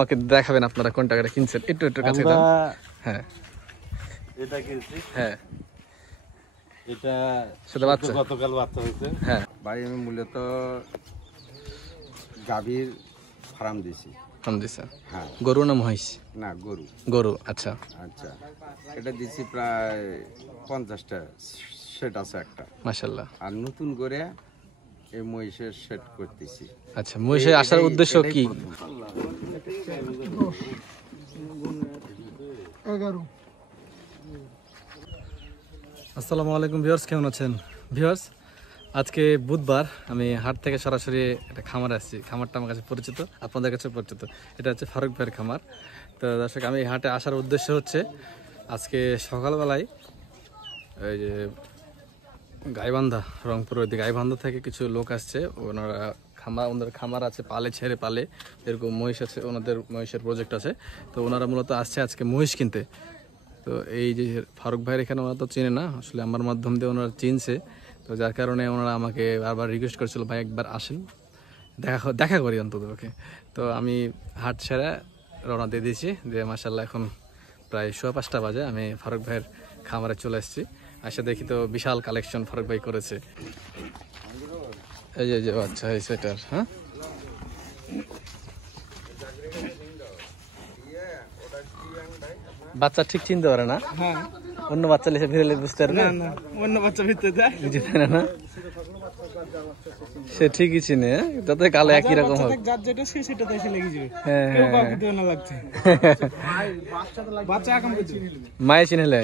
আমাকে দেখাবেন আপনারা কোন টাকাটা কিনছেন, একটু একটু কাছে দাও। হ্যাঁ এটা কিনছি। হ্যাঁ এটা সেটা বাচ্চা, গতকাল বাচ্চা হয়েছে। হ্যাঁ ভাই আমি মূলত গাভীর ফার্ম দিছি। ফার্ম দিছে। হ্যাঁ গরু না মহিষ? না গরু। গরু, আচ্ছা আচ্ছা এটা দিছি প্রায় 50টা সেট আছে একটা, মাশাআল্লাহ। আর নতুন করে এই মহিষের সেট করতেছি। আচ্ছা মহিষে আসার উদ্দেশ্য কি? আসসালামু আলাইকুম ভিউয়ার্স, কেমন আছেন ভিউয়ার্স? আজকে বুধবার, আমি হাট থেকে সরাসরি একটা খামারে আসছি। খামারটা আমার কাছে পরিচিত, আপনাদের কাছে পরিচিত। এটা হচ্ছে ফারুক ভাইয়ের খামার। তো দর্শক, আমি এই হাটে আসার উদ্দেশ্য হচ্ছে আজকে সকালবেলায় এই যে গাইবান্ধা, রংপুর ওই দিকে গাইবান্ধা থেকে কিছু লোক আসছে। ওনারা ওনাদের খামার আছে, পালে ছেড়ে পালে, এরকম মহিষ আছে, ওনাদের মহিষের প্রজেক্ট আছে। তো ওনারা মূলত আসছে আজকে মহিষ কিনতে। তো এই যে ফারুক ভাইয়ের এখানে ওনারা তো চেনে না, আসলে আমার মাধ্যম দিয়ে ওনারা চিনছে। তো যার কারণে ওনারা আমাকে বারবার রিকোয়েস্ট করেছিল, ভাই একবার আসেন, দেখা করি অন্তত ওকে। তো আমি হাট ছেড়ে রওনা দিয়ে দিয়েছি যে মাশাআল্লাহ এখন প্রায় 5:15 বাজে। আমি ফারুক ভাইয়ের খামারে চলে এসেছি। আসে দেখি তো বিশাল কালেকশন ফারুক ভাই করেছে। এই যে বাচ্চা হয়েছে এটার, হ্যাঁ বাচ্চা ঠিক চিনতে পারে না। হ্যাঁ অন্য বাচ্চা লিখে ফিরে বুঝতে পারবে না, না অন্য বাচ্চা ভিতরে দেয় বুঝতে পারে না, সে ঠিকই চিনে, যাতে কালো একই রকম হোক। যার যেটা সে সেটা দেশে লেগে যাবে। হ্যাঁ কেউ কাউকে দেওয়া না লাগছে। বাচ্চা এখন মায়ে চিনলে।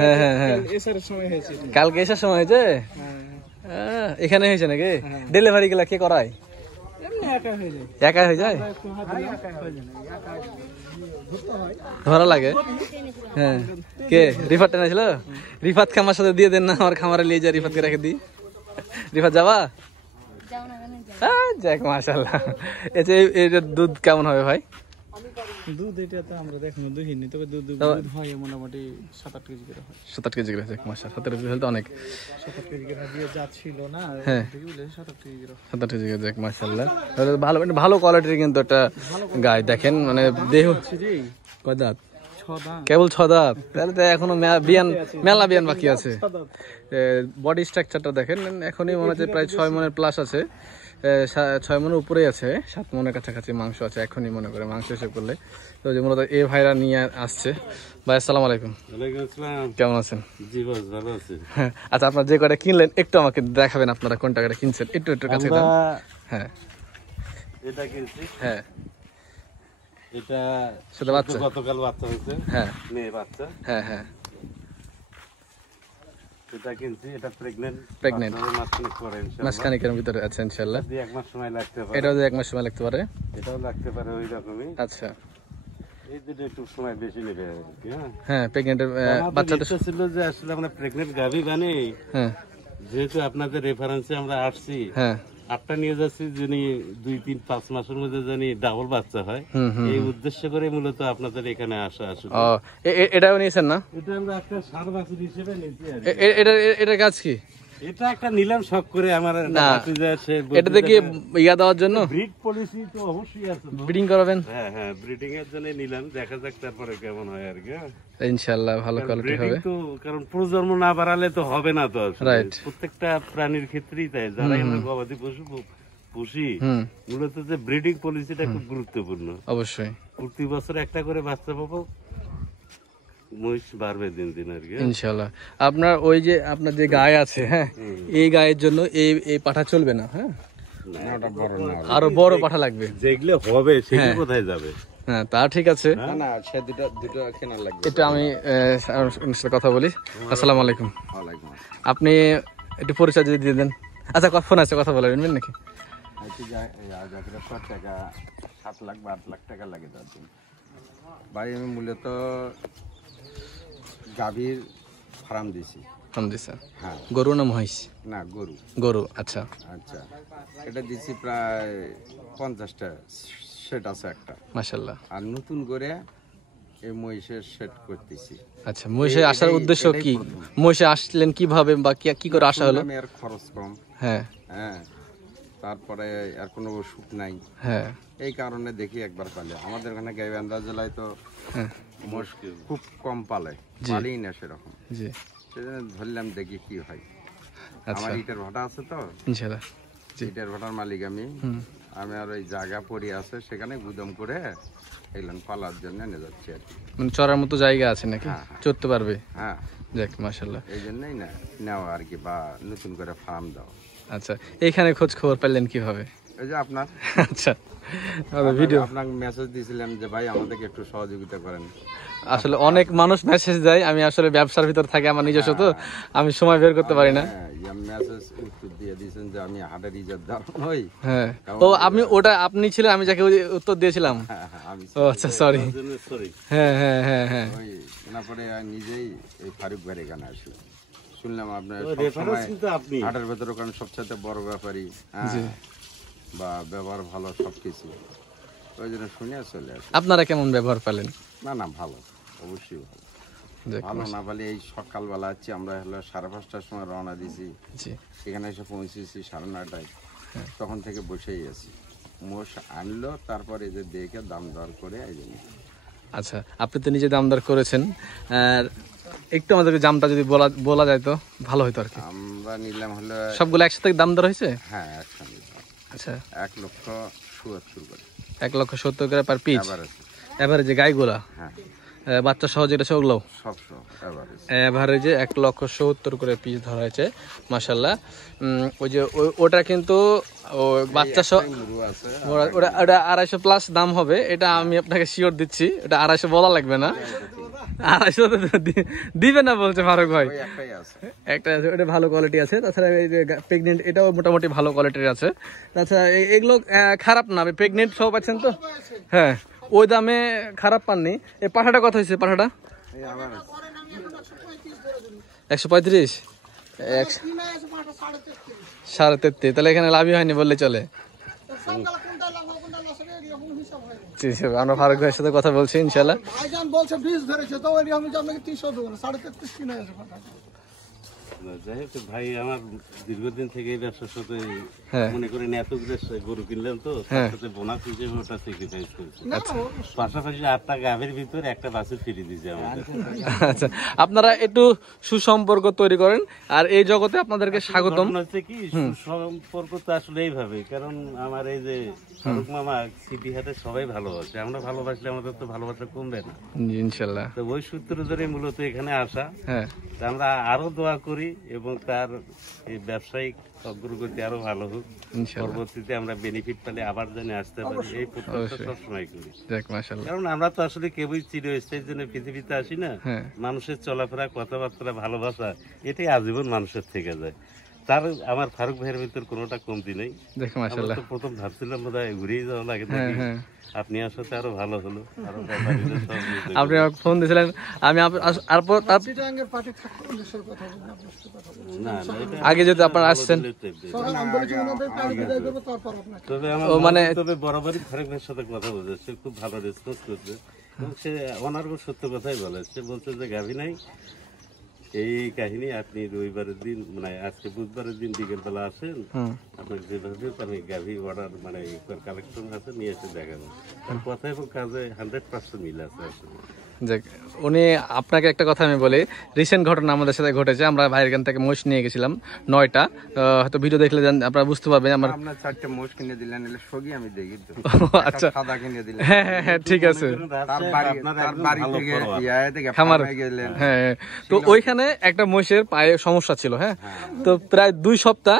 হ্যাঁ হ্যাঁ হ্যাঁ, এসার সময় হয়েছে। কালকে এসার সময় হয়েছে। এখানে হয়েছে নাকি? ডেলিভারি গুলা কে করায়? এমনি একা হয়ে যায়। একা হয়ে যায়, একটু হাতে একা হয়ে যায়। ধরা লাগে। হ্যাঁ, কে রিফাত টেনেছিল? রিফাত খামার সাথে দিয়ে দেন না, আমার খামারে নিয়ে যা, রিফাতকে রেখে দিই। রিফাত যাবা? যাক মাশাআল্লাহ। এটার দুধ কেমন হবে ভাই? দুধ এটা তো আমরা দেখনো দেখিনি, তবে দুধ হয় মোটামুটি 7-8 কেজি করে হয়। 7-8 কেজি করে, যাক মাশাআল্লাহ। 7-8 কেজি হলে তো অনেক। 7-8 কেজি করে দিয়ে যা ছিল না, হ্যাঁ 7-8 কেজি করে। 7-8 কেজি করে, যাক মাশাআল্লাহ। তাহলে ভালো, ভালো কোয়ালিটির কিন্তু একটা গাই। দেখেন মানে দেহ কয় দাঁত? 6 দাঁত। কেবল 6 দাঁত, তাহলে তো এখনো মেলা বিয়ান বাকি আছে। বডি স্ট্রাকচারটা দেখেন, এখনই মনে হচ্ছে প্রায় 6 মনের প্লাস আছে, 6 মনের উপরেই আছে, 7 মনের কাছাকাছি মাংস আছে এখনই মনে করে, মাংস হিসেব করলে। তো যে মূলত এ ভাইরা নিয়ে আসছে। ভাই আসসালামু আলাইকুম। ওয়ালাইকুম আসসালাম। কেমন আছেন? জি বস, ভালো আছি। আচ্ছা, আপনার যে কয়টা কিনলেন একটু আমাকে দেখাবেন, আপনারা কোন টাকাটা কিনছেন, একটু একটু কাছে দাও। হ্যাঁ এটা কিনছি। হ্যাঁ এটা সেটা বাচ্চা, গতকাল বাচ্চা হয়েছে। হ্যাঁ মেয়ে বাচ্চা। হ্যাঁ হ্যাঁ এটা কিনছি, এটা প্রেগনেন্ট। Pregnant। মাসখানেক পরে ইনশাআল্লাহ। মাসখানেকের ভিতরে আছে ইনশাআল্লাহ। যদি 1 মাস সময় লাগতে পারে। এটাও যে 1 মাস সময় লাগতে পারে। এটাও লাগতে পারে ওই রকমই। আচ্ছা এই দুটো একটু সময় বেশি নেবে আর কি। হ্যাঁ, হ্যাঁ প্রেগনেন্টের আমাদের বাচ্চাদের, ইচ্ছা ছিল যে আসলে আমরা প্রেগনেন্ট গাভী বানি, হ্যাঁ যেহেতু আপনাদের রেফারেন্সে আমরা আসছি, হ্যাঁ 8টা নিয়ে যাচ্ছি, যিনি 2-3-5 মাসের মধ্যে জানি ডাবল বাচ্চা হয়, এই উদ্দেশ্য করে মূলত আপনাদের এখানে আসা আসলে। ও এটাও নিয়েছেন না? এটা আমরা একটা ষাঁড় বাছুর হিসেবে নিয়েছি আর কি। এটা কাজ কি? এটা একটা নিলাম শখ করে আমার না, ভাতিজা, সে এটাতে কি ইয়া দেওয়ার জন্য ব্রিড পলিসি তো অবশ্যই আছে তো। ব্রিডিং করাবেন? হ্যাঁ হ্যাঁ, ব্রিডিং এর জন্য নিলাম, দেখা যাক তারপরে কেমন হয় আর কি। ইনশাআল্লাহ ভালো কোয়ালিটি ব্রিডিং হবে। তো কারণ প্রজন্ম না বাড়ালে তো হবে না তো আসলে। Right. প্রত্যেকটা প্রাণীর ক্ষেত্রেই তাই, যারা আমরা গবাদি পশু পুষি, মূলত যে ব্রিডিং পলিসিটা খুব গুরুত্বপূর্ণ। অবশ্যই প্রতি বছর একটা করে বাচ্চা পাবো, মহিষ বাড়বে দিন দিন আর কি। ইনশাআল্লাহ। আপনার ওই যে আপনার যে গায়ে আছে, হ্যাঁ এই গায়ের জন্য এই পাঠা চলবে না, হ্যাঁ আরো বড় পাঠা লাগবে। যেগুলো হবে সেগুলো কোথায় যাবে? হ্যাঁ তা ঠিক আছে, না না সে দুটো কেনা লাগবে। এটা আমি সাথে কথা বলি। আসসালামু আলাইকুম। ওয়ালাইকুম আপনি একটু পরিচয় যদি দিয়ে দেন। আচ্ছা ফোন আছে, কথা বলবেন নাকি? টাকা 7 লাখ বা 8 লাখ টাকা লাগে তার জন্য। ভাই আমি মূলত গাভীর ফার্ম দিছি। ফার্ম দিছে। হ্যাঁ গরু না মহিষ? না গরু। গরু, আচ্ছা আচ্ছা এটা দিছি প্রায় 50টা সেট আছে একটা, মাশাআল্লাহ। আর নতুন করে এই মহিষের সেট করতেছি। আচ্ছা মহিষে আসার উদ্দেশ্য কি? মহিষে আসলেন কিভাবে বা কি করে আসা হলো? এর খরচ কম। হ্যাঁ হ্যাঁ তারপরে আর কোনো ওষুধ নাই, হ্যাঁ এই কারণে দেখি একবার পালে। আমাদের ওখানে গাইবান্ধা জেলায় তো হ্যাঁ মোষ খুব কম পালে, পালেই না সেরকম। জি সেজন্য ধরলাম দেখি কি হয়। আচ্ছা আমার ইটের ভাটা আছে তো, ইনশাআল্লাহ। জি ইটের ভাটার মালিক আমি। আমি আর ওই জায়গা পড়ে আছে সেখানে গুদাম করে এগুলো পালার জন্য নিয়ে যাচ্ছি আর কি। মানে চড়ার মতো জায়গা আছে নাকি, চড়তে পারবে? হ্যাঁ, যাক মাশাআল্লাহ। এই জন্যই না নেওয়া আর কি, বা নতুন করে ফার্ম দাও। আচ্ছা এইখানে খোঁজ খবর পেলেন কিভাবে? এই যে আপনার আচ্ছা ভিডিও আপনাকে মেসেজ দিয়েছিলাম যে ভাই আমাদেরকে একটু সহযোগিতা করেন। আসলে অনেক মানুষ মেসেজ দেয়, আমি আসলে ব্যবসার ভিতর থাকি, আমার নিজস্ব তো আমি সময় বের করতে পারি না। মেসেজ উত্তর দিয়ে দিয়েছেন যে আমি হাটের ইজারদার নই। হ্যাঁ ও আমি ওটা আপনি ছিলেন, আমি যাকে উত্তর দিয়েছিলাম। আমি ও আচ্ছা সরি। হ্যাঁ হ্যাঁ হ্যাঁ হ্যাঁ ওই না পরে নিজেই এই ফারুক ভাইয়ের এখানে আসি, শুনলাম আপনার রেফারেন্স কিন্তু আপনি হাটের ভেতর ওখানে সবচেয়ে বড় ব্যাপারী, বা ব্যবহার ভালো সবকিছু, ওই জন্য শুনে চলে আসি। আপনারা কেমন ব্যবহার পেলেন? না না ভালো, অবশ্যই ভালো। যাক, ভালো না বলে এই সকালবেলা আছি আমরা, হলো 5:30টার সময় রওনা দিয়েছি, জি এখানে এসে পৌঁছেছি 9:30টায়। তখন থেকে বসেই আছি, মোষ আনলো, তারপরে যে দেখে দাম দর করে এই জন্য। আচ্ছা আপনি তো নিজে দামদার করেছেন, আর একটু আমাদেরকে দামটা যদি বলা যায় তো ভালো হতো আর কি। আমরা নিলাম হলো সবগুলো একসাথে দাম দর হয়েছে? হ্যাঁ একসঙ্গে আচ্ছা 1,70,000 করে, 1,70,000 করে পার পিস এভারেজ। এভারেজে গাইগুলা হ্যাঁ বাচ্চা সহ যেটা সেগুলো সবশো এভারেজ। এভারেজে 1,70,000 করে পিস ধরা হয়েছে মাশাল্লাহ। ওই যে ওটা কিন্তু বাচ্চা সহ মুরু আছে, ওটা 250 প্লাস দাম হবে, এটা আমি আপনাকে শিওর দিচ্ছি। এটা 250 বলা লাগবে না, 250 দিবে না বলছে ফারুক ভাই। ওই একটাই আছে। একটা আছে, ওটা ভালো কোয়ালিটি আছে। তাছাড়া এই যে প্রেগনেন্ট, এটাও মোটামুটি ভালো কোয়ালিটির আছে। তাছাড়া এগুলো খারাপ না, প্রেগনেন্ট সব পাচ্ছেন তো। হ্যাঁ ওই দামে খারাপ পাননি। এই পাঠাটা কত হয়েছে? পাঠাটা এই এভারেজ 135, 33.5। তাহলে এখানে লাভই হয়নি বললে চলে। আমরা ফারুক ভাইয়ের সাথে কথা বলছি ইনশাল্লাহ। ভাইজান বলছে 20 ধরেছে, তো ওই আমি আপনাকে 300 দেবো না, 33.5 কিনে আছে। যাই হোক ভাই, আমার দীর্ঘদিন থেকে এই ব্যবসার সাথে হ্যাঁ মনে করেন এতগুলো গরু কিনলাম তো, হ্যাঁ। তার সাথে বোনাস হিসেবে ওটা স্যাক্রিফাইস করেছি। না পাশাপাশি 8টা গাভীর ভিতরে একটা বাছুর ফিরে দিয়েছে আমাদের। আচ্ছা আপনারা একটু সুসম্পর্ক তৈরি করেন, আর এই জগতে আপনাদেরকে স্বাগতম। ঘটনা হচ্ছে কি, সম্পর্ক তো আসলে এইভাবে, কারণ আমার এই যে ফারুক মামা সিটি হাটে সবাই ভালোবাসে, আমরা ভালোবাসলে আমাদের তো ভালোবাসা কমবে না। জি, ইনশাল্লাহ। তো ওই সূত্র ধরে মূলত এখানে আসা। হ্যাঁ তা আমরা আরো দোয়া করি এবং তার এই ব্যবসায়িক অগ্রগতি আরো ভালো হোক, ইনশাল্লাহ। পরবর্তীতে আমরা বেনিফিট পেলে আবার যেন আসতে পারি, এই প্রত্যাশা সবসময় করি। যাক মাশাআল্লাহ। কারণ আমরা তো আসলে কেবলই চিরস্থায়ীর জন্য পৃথিবীতে আসি না। হ্যাঁ মানুষের চলাফেরা, কথাবার্তা, ভালোবাসা, এটাই আজীবন মানুষের থেকে যায়। তার আমার ফারুক ভাইয়ের ভিতর কোনোটা কমতি নেই। দেখো আমরা মাশাআল্লাহ। তো প্রথম ভাবছিলাম বোধহয় ঘুরেই যাওয়া লাগে, হ্যাঁ দেখি হ্যাঁ আপনি আসাতে আরো ভালো হলো, আরো ব্যাপারীরা সব বুঝতে আপনি আমাকে ফোন দিয়েছিলেন, আমি চিটাঙ্গের পার্টি থাকতে পুলিশের কথা বলবো, আপনার সাথে কথা বলবো। না, না, এটা আগে যদি আপনারা আসছেন। সকাল আমি বলেছি ওনাদের গাড়ি বিদায় করবো, তারপর আপনাকে। তবে আমার তবে বরাবরই ফারুক ভাইয়ের সাথে কথা বলছে, সে খুব ভালো রেসপন্স করছে এবং সে অনার্গ সত্য কথাই বলে। সে বলছে যে গাভী নাই, এই কাহিনী আপনি রবিবারের দিন, মানে আজকে বুধবারের দিন বিকেল বেলা আসেন, আপনার যেভাবে আমি গাভী অর্ডার মানে কালেকশন আছে নিয়ে এসে দেখাবো। তার কথা এবং কাজে 100% মিল আছে আসলে। যাক উনি আপনাকে একটা কথা আমি বলি, রিসেন্ট ঘটনা আমাদের সাথে ঘটেছে। আমরা ভাইয়ের এখান থেকে মোষ নিয়ে গেছিলাম 9টা, হয়তো ভিডিও দেখলে আপনারা বুঝতে পারবেন। আমার আপনার 4টে মোষ কিনে দিলেন, এলে সগি আমি দেখি তো। আচ্ছা সাদা কিনে দিলেন, হ্যাঁ হ্যাঁ হ্যাঁ ঠিক আছে। তার বাড়ি থেকে ইয়া থেকে খামার ফার্মে গেলেন। হ্যাঁ তো ওইখানে একটা মহিষের পায়ে সমস্যা ছিল। হ্যাঁ তো প্রায় 2 সপ্তাহ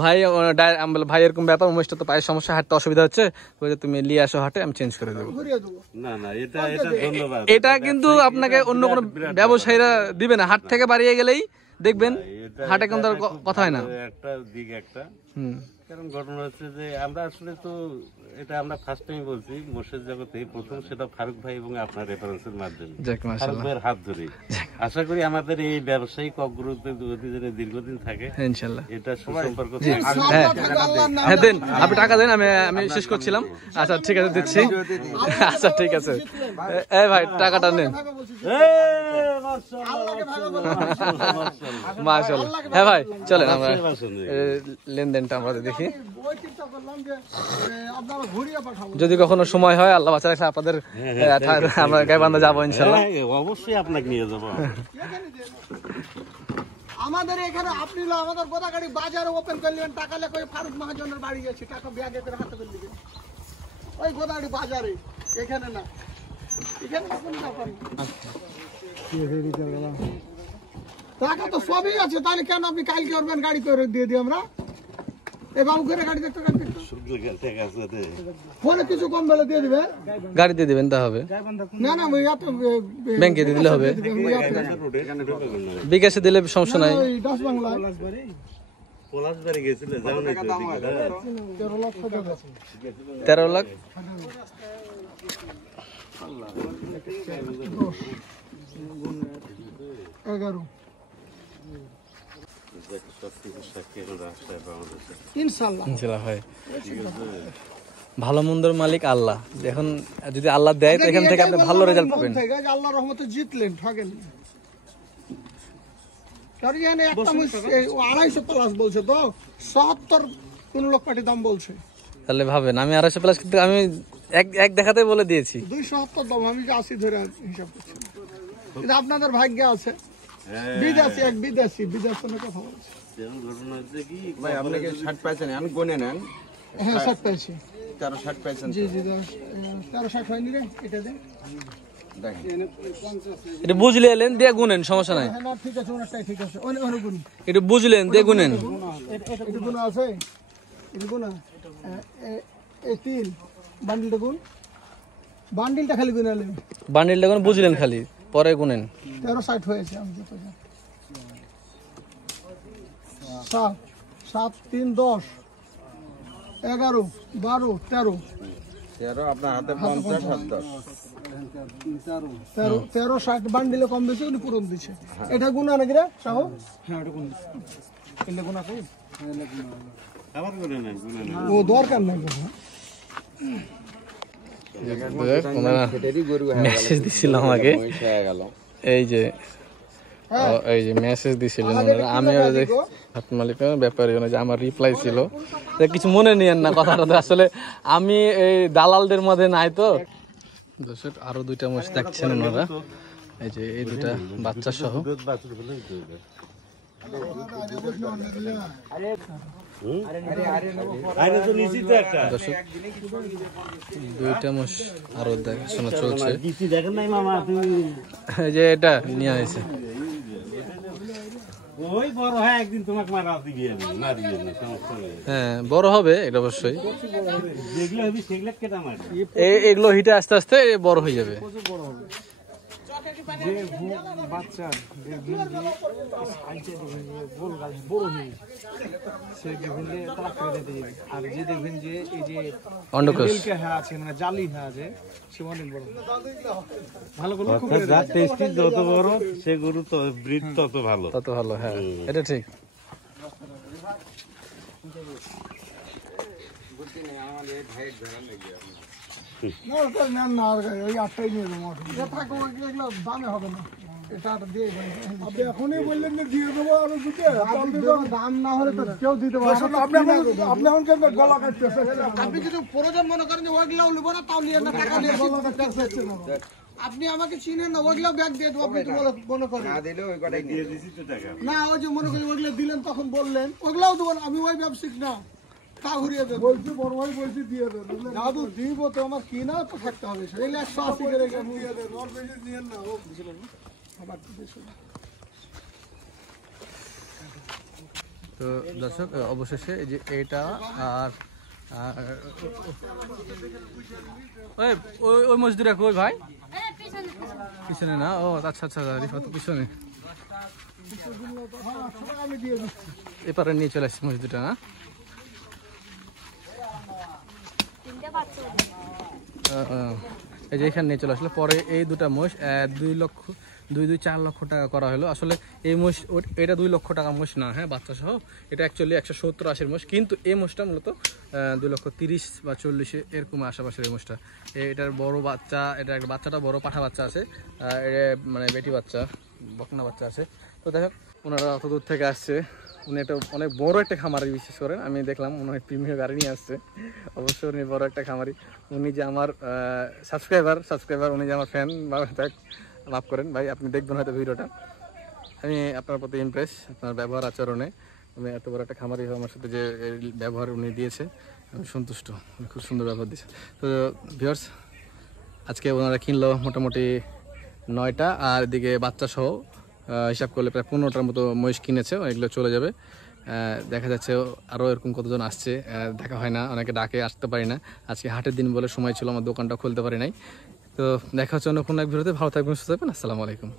ভাই ভাই এরকম ব্যাপার, মহিষটা তো পায়ের সমস্যা, হাঁটতে অসুবিধা হচ্ছে, বলে তুমি নিয়ে আসো হাটে, আমি চেঞ্জ করে দেবো। ঘুরিয়ে দেবো। না না, এটা ধন্যবাদ। এটা কিন্তু আপনাকে অন্য কোনো ব্যবসায়ীরা দিবে না। হাট থেকে বাড়িয়ে গেলেই দেখবেন হাটে কিন্তু আর কথা হয় না। একটা দিক একটা, হুম কারণ ঘটনা হচ্ছে যে আমরা আসলে তো এটা আমরা ফার্স্ট টাইম বলছি মোষের জগতে প্রথম, সেটা ফারুক ভাই এবং আপনার রেফারেন্সের মাধ্যমে, যাক ফারুক মাশাআল্লাহ। ভাইয়ের হাত ধরে। আশা করি আমাদের এই ব্যবসায়িক অগ্রগতি যদি দীর্ঘদিন থাকে, ইনশাআল্লাহ। এটা সুসম্পর্ক হ্যাঁ হ্যাঁ দেন, আপনি টাকা দেন, আমি শেষ করছিলাম। আচ্ছা ঠিক আছে দিচ্ছি। আচ্ছা ঠিক আছে, এই ভাই টাকাটা নেন। মাশাআল্লাহ। হ্যাঁ ভাই চলেন আমরা লেনদেনটা আমরা দেখি। দেখি ওই চিন্তা করলাম যে আপনারা ঘুরিয়ে পাঠাবো। যদি কখনো সময় হয় আল্লাহ বাঁচা রাখলে আপনাদের আমরা গাইবান্ধা যাবো ইনশাল্লাহ। হ্যাঁ, অবশ্যই আপনাকে নিয়ে যাবো। আমাদের এখানে আপনি হলো আমাদের গোদাগাড়ি বাজারে ওপেন করলেন, টাকা লেখা ওই ফারুক মহাজনের বাড়ি গেছে, টাকা ব্যাগে করে হাতে করে দিলেন ওই গোদাগাড়ি বাজারে, এখানে না, এখানে না কোনো ব্যাপার না। টাকা তো সবই আছে, তাহলে কেন আপনি কালকে করবেন গাড়ি করে দিয়ে দিই আমরা? এই বাবু করে গাড়ি দেখতে ফোনে কিছু কম বেলা দিয়ে দিবে, গাড়ি দিয়ে দিবেন তা হবে না না ওই এত ব্যাংকে দিয়ে দিলে হবে, বিকাশে দিলে সমস্যা নাই। ওই 10 বাংলা পলাশবাড়ি গেছিলে, যাও না তো এদিকে। 13 লাখ টাকা আছে। 13 লাখ 11 সবকিছু সাক্ষী এখন রাস্তায় পাওয়া যাচ্ছে। ইনশাআল্লাহ। ইনশাল্লাহ হয়। ভালো মন্দর মালিক আল্লাহ, এখন যদি আল্লাহ দেয় তো এখান থেকে আপনি ভালো রেজাল্ট পাবেন। আল্লাহর রহমতে জিতলেন, ঠকেন। কারণ এখানে একটা 250 প্লাস বলছে তো 77 কোন লোক পার্টি দাম বলছে, তাহলে ভাবেন আমি 250 প্লাস, কিন্তু আমি এক দেখাতে বলে দিয়েছি 270 দাম, আমি 80 ধরে হিসাব করছি। কিন্তু আপনাদের ভাগ্য আছে, বিদেশি এক বিদেশি বিদেশের কথা বলছে। যেমন ঘটনা হচ্ছে কি, ভাই আপনি কি 60 পাইছেন? আমি গুনে নেন। হ্যাঁ 60 পেয়েছি। 1360 পাইছেন? জি জি 1360 হয়নি রে, এটা দে। দেখেন এটা বুঝলে এলেন দিয়ে গুনেন, সমস্যা নাই। হ্যাঁ না ঠিক আছে, ওনারটাই ঠিক আছে। অনেক গুণ এটা বুঝলেন দিয়ে গুনেন। এটা গুণ আছে, এটা গুণ এই 3 বান্ডিলটা গুণ, বান্ডিলটা খালি গুনালে বান্ডিলটা গুন বুঝলেন খালি, পরে গুনেন। 1360 হয়েছে। আমি কত জানি 7 7 3 10 11 12 13 13 আপনার হাতে 50 আর 10 1360 বান্ডিলে কম বেশি উনি পূরণ দিচ্ছে। এটা গুণা নাকি রে সাহু? হ্যাঁ ওটা কোন এটা কোন আছে? আবার করে নেন, গুনে নেন। ও দরকার নাই বাবা। সেটারই গরু মেসেজ দিছিল আমাকে, মহিষ হয়ে গেল। এই যে এই যে মেসেজ দিছিলেন ওনারা, আমি হাত মালিকের ব্যাপারে যে আমার রিপ্লাই ছিল, কিছু মনে নিয়েন না কথাটা, আসলে আমি এই দালালদের মধ্যে নাই তো। দর্শক আরো 2টা মহিষ দেখছেন ওনারা, এই যে এই 2টা বাচ্চা সহ। দুধ বাছুর বলে দিতে আরে তো নিশ্চিত একটা দর্শক 2টা মহিষ আরো দেখাশোনা চলছে। কিছু দেখেন নাই মামা, তুমি এই যে এটা নিয়ে আসছে, ওই বড় হয় একদিন তোমাকে মারা দিবি, আমি না দিবি না, সমস্যা নেই। হ্যাঁ বড় হবে এটা অবশ্যই, যেগুলো হবে সেগুলো কেটে মারি। এগুলো হিটে আস্তে আস্তে বড় হয়ে যাবে। যে বাচ্চা দেখবেন যে আইচে দেখবেন যে গোল গাছ বড় হয়ে সে দেখবেন যে তালাক করে দিতে যাবে, আর যে দেখবেন যে এই যে অন্ডকোষ বেলকে হ্যাঁ আছে মানে জালি হ্যাঁ আছে সে অনেক বড়। ভালো করে লক্ষ্য করে যার টেস্টি যত বড় সে গরু তো ব্রিড তত ভালো। তত ভালো, হ্যাঁ এটা ঠিক। না ওটা নেন না, আর ওই 8টাই নিয়ে যাবো। এটা থাকো, এগুলো দামে হবে না, এটা দিয়ে আপনি এখনই বললেন যে দিয়ে দেবো আরো দুটো, দাম না হলে তো কেউ দিতে পারবে না। আপনি এখন কেন গলা কাটতেছেন? আপনি যদি প্রয়োজন মনে করেন যে ওইগুলাও নেবো না, তাও নিয়ে না, টাকা নিয়ে গলা কাটতেছেন। আপনি আমাকে চিনেন না, ওইগুলাও ব্যাগ দিয়ে দেবো, আপনি তো মনে করেন না দিলে ওই কটাই দিয়ে দিছি তো টাকা। না। ওই যে মনে করি ওইগুলো দিলেন তখন বললেন ওইগুলাও দেবো না, আমি ওই ব্যবসায়িক না, তা ঘুরিয়ে দেবো। বলছি বড় ভাই বলছি দিয়ে দেন, দাদু দিব তো, আমার কিনা তো থাকতে হবে। এগুলো 180 করে দিয়ে দেন, ওর বেশি নিয়েন না। ও বুঝলেন না আবার তো দর্শক অবশেষে এই যে এটা আর ওই মসজিদ রাখো ওই ভাই পিছনে না, ও আচ্ছা আচ্ছা রিফাত পিছনে, আমি দিয়ে দিচ্ছি। এপারে নিয়ে চলে আসছি মসজিদটা না। এই যে এখানে নিয়ে চলে আসলো, পরে এই 2টা মহিষ 2-4 লক্ষ টাকা করা হলো। আসলে এই মহিষ এটা 2 লক্ষ টাকা মহিষ না, হ্যাঁ বাচ্চা সহ, এটা অ্যাকচুয়ালি 170-80 মহিষ, কিন্তু এই মহিষটা মূলত 2,30,000 বা 40 এরকম আশেপাশের এই মহিষটা। এটার বড় বাচ্চা, এটা একটা বাচ্চাটা বড় পাঠা বাচ্চা আছে, মানে বেটি বাচ্চা বকনা বাচ্চা আছে। তো দেখো ওনারা অত দূর থেকে আসছে উনি একটা অনেক বড় একটা খামারি, বিশেষ করে আমি দেখলাম মনে হয় প্রিমিয়ার গাড়ি নিয়ে আসছে। অবশ্যই উনি বড় একটা খামারি। উনি যে আমার সাবস্ক্রাইবার, উনি যে আমার ফ্যান, মাফ করেন ভাই, আপনি দেখবেন হয়তো ভিডিওটা। আমি আপনার প্রতি ইমপ্রেস, আপনার ব্যবহার আচরণে। আমি এত বড় একটা খামারি আমার সাথে যে ব্যবহার উনি দিয়েছে, আমি সন্তুষ্ট। খুব সুন্দর ব্যবহার দিয়েছে। তো ভিউয়ার্স, আজকে ওনারা কিনলো মোটামুটি 9টা, আর এদিকে বাচ্চা সহ হিসাব করলে প্রায় 15টার মতো মহিষ কিনেছে। এগুলো চলে যাবে। দেখা যাচ্ছে আরও এরকম কতজন আসছে, দেখা হয় না, অনেকে ডাকে, আসতে পারি না। আজকে হাটের দিন বলে সময় ছিল, আমার দোকানটা খুলতে পারি নাই। তো দেখা হচ্ছে অন্য কোনো এক ভিডিওতে। ভালো থাকবেন, সুস্থ থাকবেন। আসসালামু আলাইকুম।